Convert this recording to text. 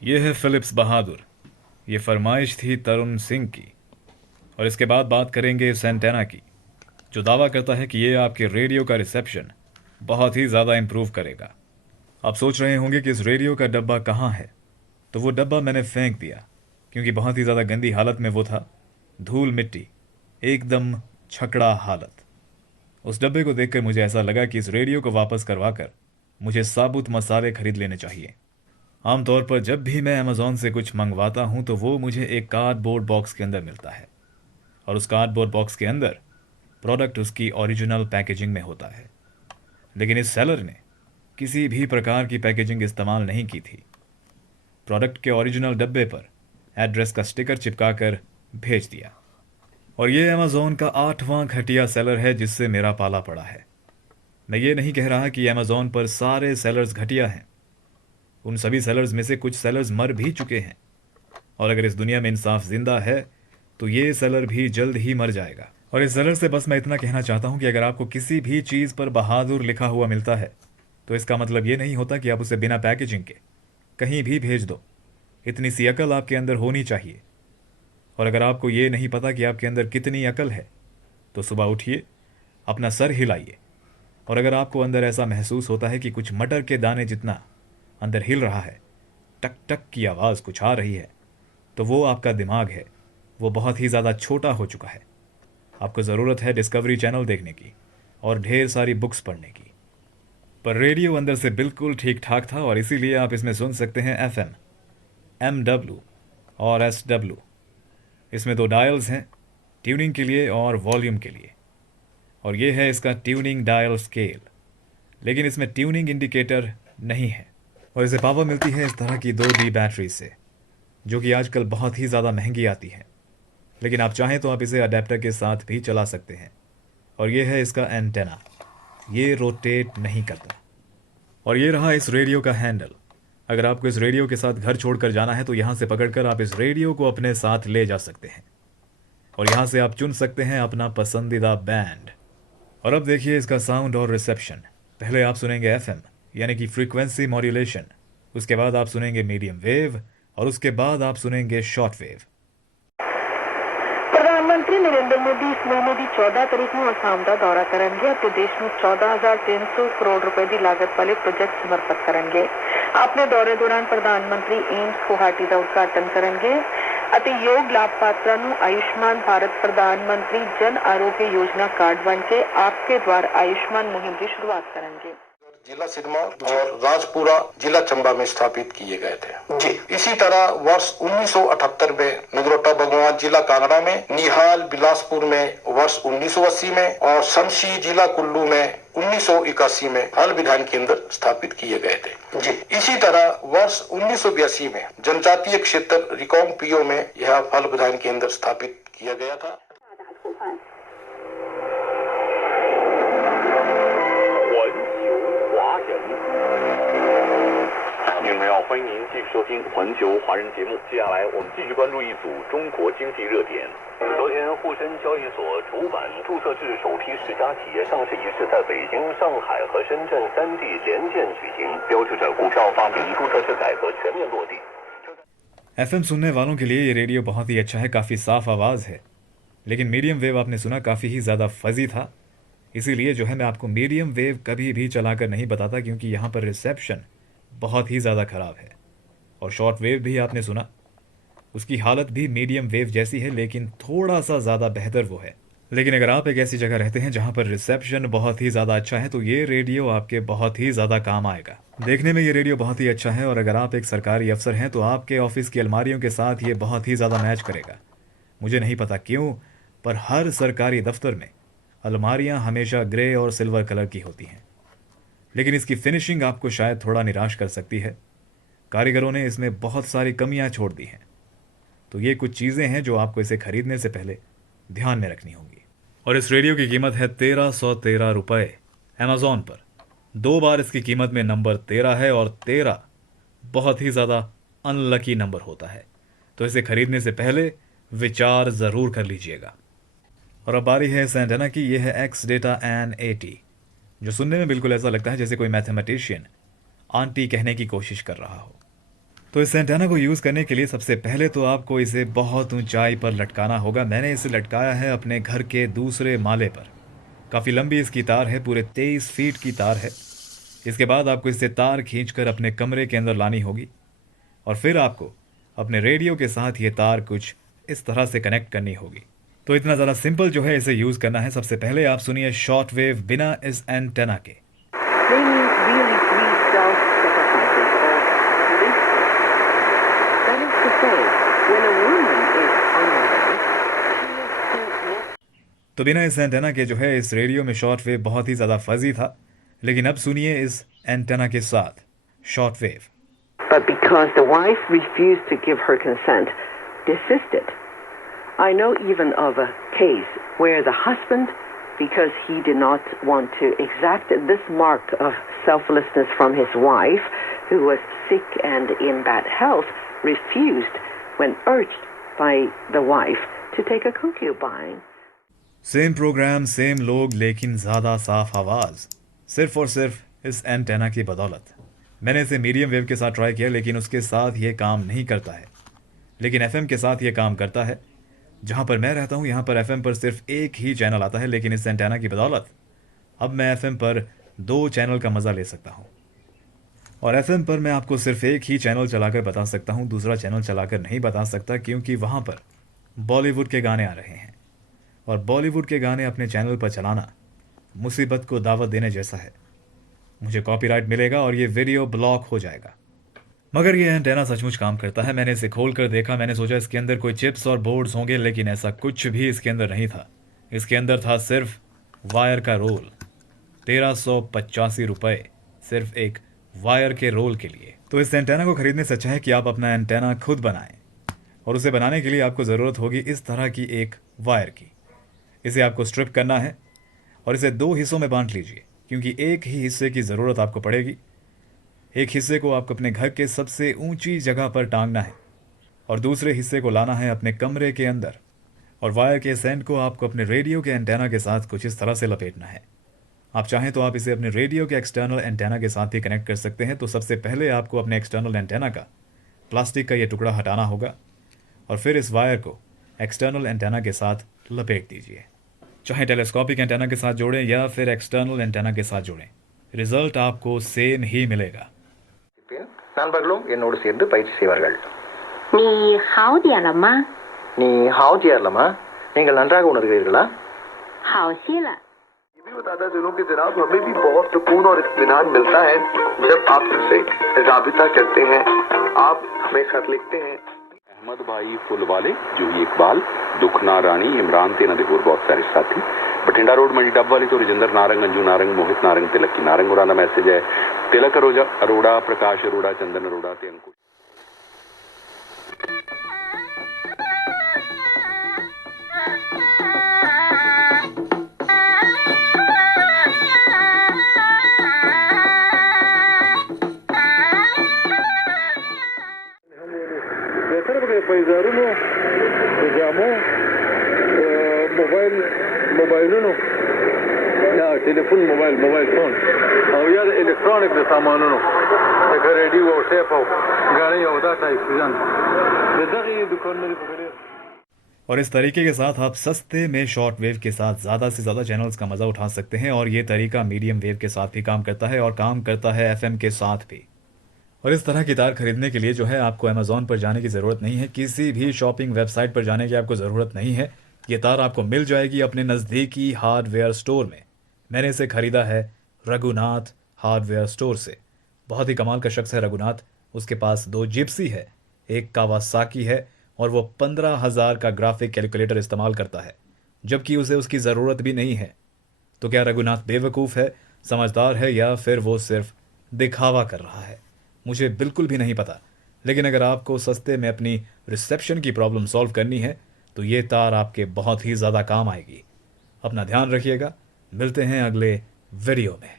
ये है फिलिप्स बहादुर। ये फरमाइश थी तरुण सिंह की। और इसके बाद बात करेंगे इस एंटेना की, जो दावा करता है कि ये आपके रेडियो का रिसेप्शन बहुत ही ज़्यादा इम्प्रूव करेगा। आप सोच रहे होंगे कि इस रेडियो का डब्बा कहाँ है। तो वो डब्बा मैंने फेंक दिया, क्योंकि बहुत ही ज़्यादा गंदी हालत में वो था। धूल मिट्टी, एकदम छकड़ा हालत। उस डब्बे को देखकर मुझे ऐसा लगा कि इस रेडियो को वापस करवा कर मुझे साबुत मसाले खरीद लेने चाहिए। आमतौर पर जब भी मैं अमेज़ॉन से कुछ मंगवाता हूँ तो वो मुझे एक कार्डबोर्ड बॉक्स के अंदर मिलता है, और उस कार्डबोर्ड बॉक्स के अंदर प्रोडक्ट उसकी ओरिजिनल पैकेजिंग में होता है। लेकिन इस सेलर ने किसी भी प्रकार की पैकेजिंग इस्तेमाल नहीं की थी। प्रोडक्ट के ओरिजिनल डब्बे पर एड्रेस का स्टिकर चिपका कर भेज दिया। और ये अमेज़ॉन का 8वां घटिया सेलर है जिससे मेरा पाला पड़ा है। मैं ये नहीं कह रहा कि अमेज़ॉन पर सारे सेलर्स घटिया हैं। उन सभी सेलर्स में से कुछ सेलर्स मर भी चुके हैं, और अगर इस दुनिया में इंसाफ जिंदा है तो ये सेलर भी जल्द ही मर जाएगा। और इस सेलर से बस मैं इतना कहना चाहता हूं कि अगर आपको किसी भी चीज़ पर बहादुर लिखा हुआ मिलता है तो इसका मतलब ये नहीं होता कि आप उसे बिना पैकेजिंग के कहीं भी भेज दो। इतनी सी अकल आपके अंदर होनी चाहिए। और अगर आपको ये नहीं पता कि आपके अंदर कितनी अकल है तो सुबह उठिए, अपना सर हिलाइए, और अगर आपको अंदर ऐसा महसूस होता है कि कुछ मटर के दाने जितना अंदर हिल रहा है, टक टक की आवाज़ कुछ आ रही है, तो वो आपका दिमाग है। वो बहुत ही ज़्यादा छोटा हो चुका है। आपको ज़रूरत है डिस्कवरी चैनल देखने की और ढेर सारी बुक्स पढ़ने की। पर रेडियो अंदर से बिल्कुल ठीक ठाक था, और इसीलिए आप इसमें सुन सकते हैं FM, MW और SW। इसमें 2 डायल्स हैं, ट्यूनिंग के लिए और वॉल्यूम के लिए। और ये है इसका ट्यूनिंग डायल स्केल, लेकिन इसमें ट्यूनिंग इंडिकेटर नहीं है। और इसे पावर मिलती है इस तरह की 2D बैटरी से, जो कि आजकल बहुत ही ज़्यादा महंगी आती है। लेकिन आप चाहें तो आप इसे अडेप्टर के साथ भी चला सकते हैं। और ये है इसका एंटेना, ये रोटेट नहीं करता। और ये रहा इस रेडियो का हैंडल। अगर आपको इस रेडियो के साथ घर छोड़कर जाना है तो यहाँ से पकड़कर आप इस रेडियो को अपने साथ ले जा सकते हैं, और यहाँ से आप चुन सकते हैं अपना पसंदीदा बैंड। और अब देखिए इसका साउंड और रिसेप्शन। पहले आप सुनेंगे FM, यानी कि फ्रीक्वेंसी मॉड्यूलेशन। उसके बाद आप सुनेंगे मीडियम वेव, और उसके बाद आप सुनेंगे शॉर्ट वेव। प्रधानमंत्री नरेंद्र मोदी इस महीने की 14 तारीख ਨੂੰ ਅਸਾਮ ਦਾ ਦੌਰਾ ਕਰਨਗੇ ਅਤੇ ਦੇਸ਼ ਨੂੰ 14,300 ਕਰੋੜ ਰੁਪਏ ਦੀ ਲਾਗਤ ਵਾਲੇ ਪ੍ਰੋਜੈਕਟ ਸਮਰਪਿਤ ਕਰਨਗੇ। ਆਪਣੇ ਦੌਰੇ ਦੌਰਾਨ ਪ੍ਰਧਾਨ ਮੰਤਰੀ ਏਮਸ ਗੁਹਾਟੀ ਦਾ ਉਦਘਾਟਨ ਕਰਨਗੇ ਅਤੇ ਯੋਗ ਲਾਭਪਾਤਰਾਂ ਨੂੰ ਆਯੁਸ਼ਮਾਨ ਭਾਰਤ ਪ੍ਰਧਾਨ ਮੰਤਰੀ ਜਨ ਆਰੋग्य योजना कार्ड बन के आपके द्वार आयुष्मान मुहिम की शुरुआत करेंगे। जिला सिरमौर और राजपुरा जिला चंबा में स्थापित किए गए थे जी। इसी तरह वर्ष 1978 में नगरोटा भगवान जिला कांगड़ा में, निहाल बिलासपुर में वर्ष 1980 में, और शमशी जिला कुल्लू में 1981 में हल विधान केंद्र स्थापित किए गए थे जी। इसी तरह वर्ष 1982 में जनजातीय क्षेत्र रिकांगपियो में यह हल विधान केंद्र स्थापित किया गया था।欢迎您继续收听环球华人节目。接下来我们继续关注一组中国经济热点。昨天沪深交易所主板注册制首批10家企业上市仪式在北京、上海和深圳3地连线举行，标志着股票发行注册制改革全面落地。FM सुनने वालों के लिए ये रेडियो बहुत ही अच्छा है, काफ़ी साफ आवाज़ है। लेकिन मीडियम वेव आपने सुना काफ़ी ही ज़्यादा फजी था। इसीलिए जो है मैं आपको मीडियम वेव कभी भी चलाकर नहीं बताता, क्योंकि यहाँ पर रिसेप्शन बहुत ही ज़्यादा ख़राब है। और शॉर्ट वेव भी आपने सुना, उसकी हालत भी मीडियम वेव जैसी है, लेकिन थोड़ा सा ज़्यादा बेहतर वो है। लेकिन अगर आप एक ऐसी जगह रहते हैं जहाँ पर रिसेप्शन बहुत ही ज़्यादा अच्छा है तो ये रेडियो आपके बहुत ही ज़्यादा काम आएगा। देखने में ये रेडियो बहुत ही अच्छा है, और अगर आप एक सरकारी अफसर हैं तो आपके ऑफिस की अलमारियों के साथ ये बहुत ही ज़्यादा मैच करेगा। मुझे नहीं पता क्यों, पर हर सरकारी दफ्तर में अलमारियाँ हमेशा ग्रे और सिल्वर कलर की होती हैं। लेकिन इसकी फिनिशिंग आपको शायद थोड़ा निराश कर सकती है। कारीगरों ने इसमें बहुत सारी कमियां छोड़ दी हैं। तो ये कुछ चीज़ें हैं जो आपको इसे खरीदने से पहले ध्यान में रखनी होंगी। और इस रेडियो की कीमत है 1313 रुपये अमेज़ॉन पर। 2 बार इसकी कीमत में नंबर 13 है, और 13 बहुत ही ज़्यादा अनलकी नंबर होता है। तो इसे खरीदने से पहले विचार ज़रूर कर लीजिएगा। और अब बारी है इस एंटेना की। यह है X-Data N80, जो सुनने में बिल्कुल ऐसा लगता है जैसे कोई मैथमेटिशियन आंटी कहने की कोशिश कर रहा हो। तो इस एंटेना को यूज़ करने के लिए सबसे पहले तो आपको इसे बहुत ऊंचाई पर लटकाना होगा। मैंने इसे लटकाया है अपने घर के दूसरे माले पर। काफ़ी लंबी इसकी तार है, पूरे 23 फीट की तार है। इसके बाद आपको इससे तार खींचकर अपने कमरे के अंदर लानी होगी और फिर आपको अपने रेडियो के साथ ये तार कुछ इस तरह से कनेक्ट करनी होगी। तो इतना ज़्यादा सिंपल जो है इसे यूज़ करना है। सबसे पहले आप सुनिए शॉर्ट वेव बिना इस एंटेना के। They need really three self-sacrifices or least. That is to say, when a woman is on the way, she is to... तो बिना इस एंटेना के जो है इस रेडियो में शॉर्ट वेव बहुत ही ज़्यादा फजी था, लेकिन अब सुनिए इस एंटेना के साथ short wave. But because the wife refused to give her consent, desisted. I know even of a case where the husband, because he did not want to exact this mark of selflessness from his wife, who was sick and in bad health, refused when urged by the wife to take a concubine. Same programme, same लोग, लेकिन ज़्यादा साफ आवाज़, सिर्फ और सिर्फ इस antenna की बदौलत। मैंने इसे मीडियम वेव के साथ ट्राई किया, लेकिन उसके साथ ये काम नहीं करता है। लेकिन एफएम के साथ ये काम करता है। जहाँ पर मैं रहता हूँ यहाँ पर एफएम पर सिर्फ एक ही चैनल आता है, लेकिन इस एंटेना की बदौलत अब मैं एफएम पर 2 चैनल का मज़ा ले सकता हूँ। और एफएम पर मैं आपको सिर्फ एक ही चैनल चलाकर बता सकता हूँ, दूसरा चैनल चलाकर नहीं बता सकता, क्योंकि वहाँ पर बॉलीवुड के गाने आ रहे हैं और बॉलीवुड के गाने अपने चैनल पर चलाना मुसीबत को दावत देने जैसा है। मुझे कॉपीराइट मिलेगा और ये वीडियो ब्लॉक हो जाएगा। मगर ये एंटेना सचमुच काम करता है। मैंने इसे खोल कर देखा, मैंने सोचा इसके अंदर कोई चिप्स और बोर्ड्स होंगे, लेकिन ऐसा कुछ भी इसके अंदर नहीं था। इसके अंदर था सिर्फ वायर का रोल। 1385 रुपये सिर्फ एक वायर के रोल के लिए। तो इस एंटेना को खरीदने से अच्छा है कि आप अपना एंटेना खुद बनाएं, और उसे बनाने के लिए आपको ज़रूरत होगी इस तरह की एक वायर की। इसे आपको स्ट्रिप करना है और इसे 2 हिस्सों में बांट लीजिए, क्योंकि एक ही हिस्से की ज़रूरत आपको पड़ेगी। एक हिस्से को आपको अपने घर के सबसे ऊंची जगह पर टांगना है और दूसरे हिस्से को लाना है अपने कमरे के अंदर, और वायर के इस एंड को आपको अपने रेडियो के एंटेना के साथ कुछ इस तरह से लपेटना है। आप चाहें तो आप इसे अपने रेडियो के एक्सटर्नल एंटेना के साथ भी कनेक्ट कर सकते हैं। तो सबसे पहले आपको अपने एक्सटर्नल एंटेना का प्लास्टिक का ये टुकड़ा हटाना होगा और फिर इस वायर को एक्सटर्नल एंटेना के साथ लपेट दीजिए। चाहे टेलीस्कोपिक एंटेना के साथ जोड़ें या फिर एक्सटर्नल एंटेना के साथ जोड़ें, रिजल्ट आपको सेम ही मिलेगा। நண்பர்களும் என்னோடு சேர்ந்து பயிற்சி செய்வார்கள். 你好点了吗？ நீ हाउ जियरलमा? நீங்கள் नंराग उणर्கிறீர்களா? 好些了。 ये भी बताता चलूं कि जनाब हमें भी बहुत सुकून और इत्मीनान मिलता है जब आप हमसे राबिता करते हैं, आप हमें खत लिखते हैं। अहमद भाई फुलवाले, जूही इकबाल, दुखना रानी, इमरान तेना दे और बहुत सारे साथी। बठिंडा रोड मंडी डब वाली तो रजिंदर नारंग, अंजू नारंग, मोहित नारंग, तिलक की नारंग और मैसेज है तिलक अरोड़ा, प्रकाश अरोड़ा, चंदन अरोड़ा ते अंकुश। मोबाइलों या टेलीफोन मोबाइल फोन और या इलेक्ट्रॉनिक सामानों देखा रेडियो व्हाट्सएप हो गाड़ी होता टाइप ये दुकान में पकड़े। और इस तरीके के साथ आप सस्ते में शॉर्ट वेव के साथ ज़्यादा से ज़्यादा चैनल्स का मज़ा उठा सकते हैं। और ये तरीका मीडियम वेव के साथ भी काम करता है और काम करता है एफएम के साथ भी। और इस तरह की तार खरीदने के लिए जो है आपको अमेज़ॉन पर जाने की ज़रूरत नहीं है, किसी भी शॉपिंग वेबसाइट पर जाने की आपको ज़रूरत नहीं है। ये तार आपको मिल जाएगी अपने नज़दीकी हार्डवेयर स्टोर में। मैंने इसे ख़रीदा है रघुनाथ हार्डवेयर स्टोर से। बहुत ही कमाल का शख्स है रघुनाथ। उसके पास 2 जिप्सी है, एक कावासाकी है और वो 15,000 का ग्राफिक कैलकुलेटर इस्तेमाल करता है, जबकि उसे उसकी ज़रूरत भी नहीं है। तो क्या रघुनाथ बेवकूफ़ है, समझदार है, या फिर वो सिर्फ दिखावा कर रहा है? मुझे बिल्कुल भी नहीं पता। लेकिन अगर आपको सस्ते में अपनी रिसेप्शन की प्रॉब्लम सॉल्व करनी है तो ये तार आपके बहुत ही ज़्यादा काम आएगी। अपना ध्यान रखिएगा, मिलते हैं अगले वीडियो में।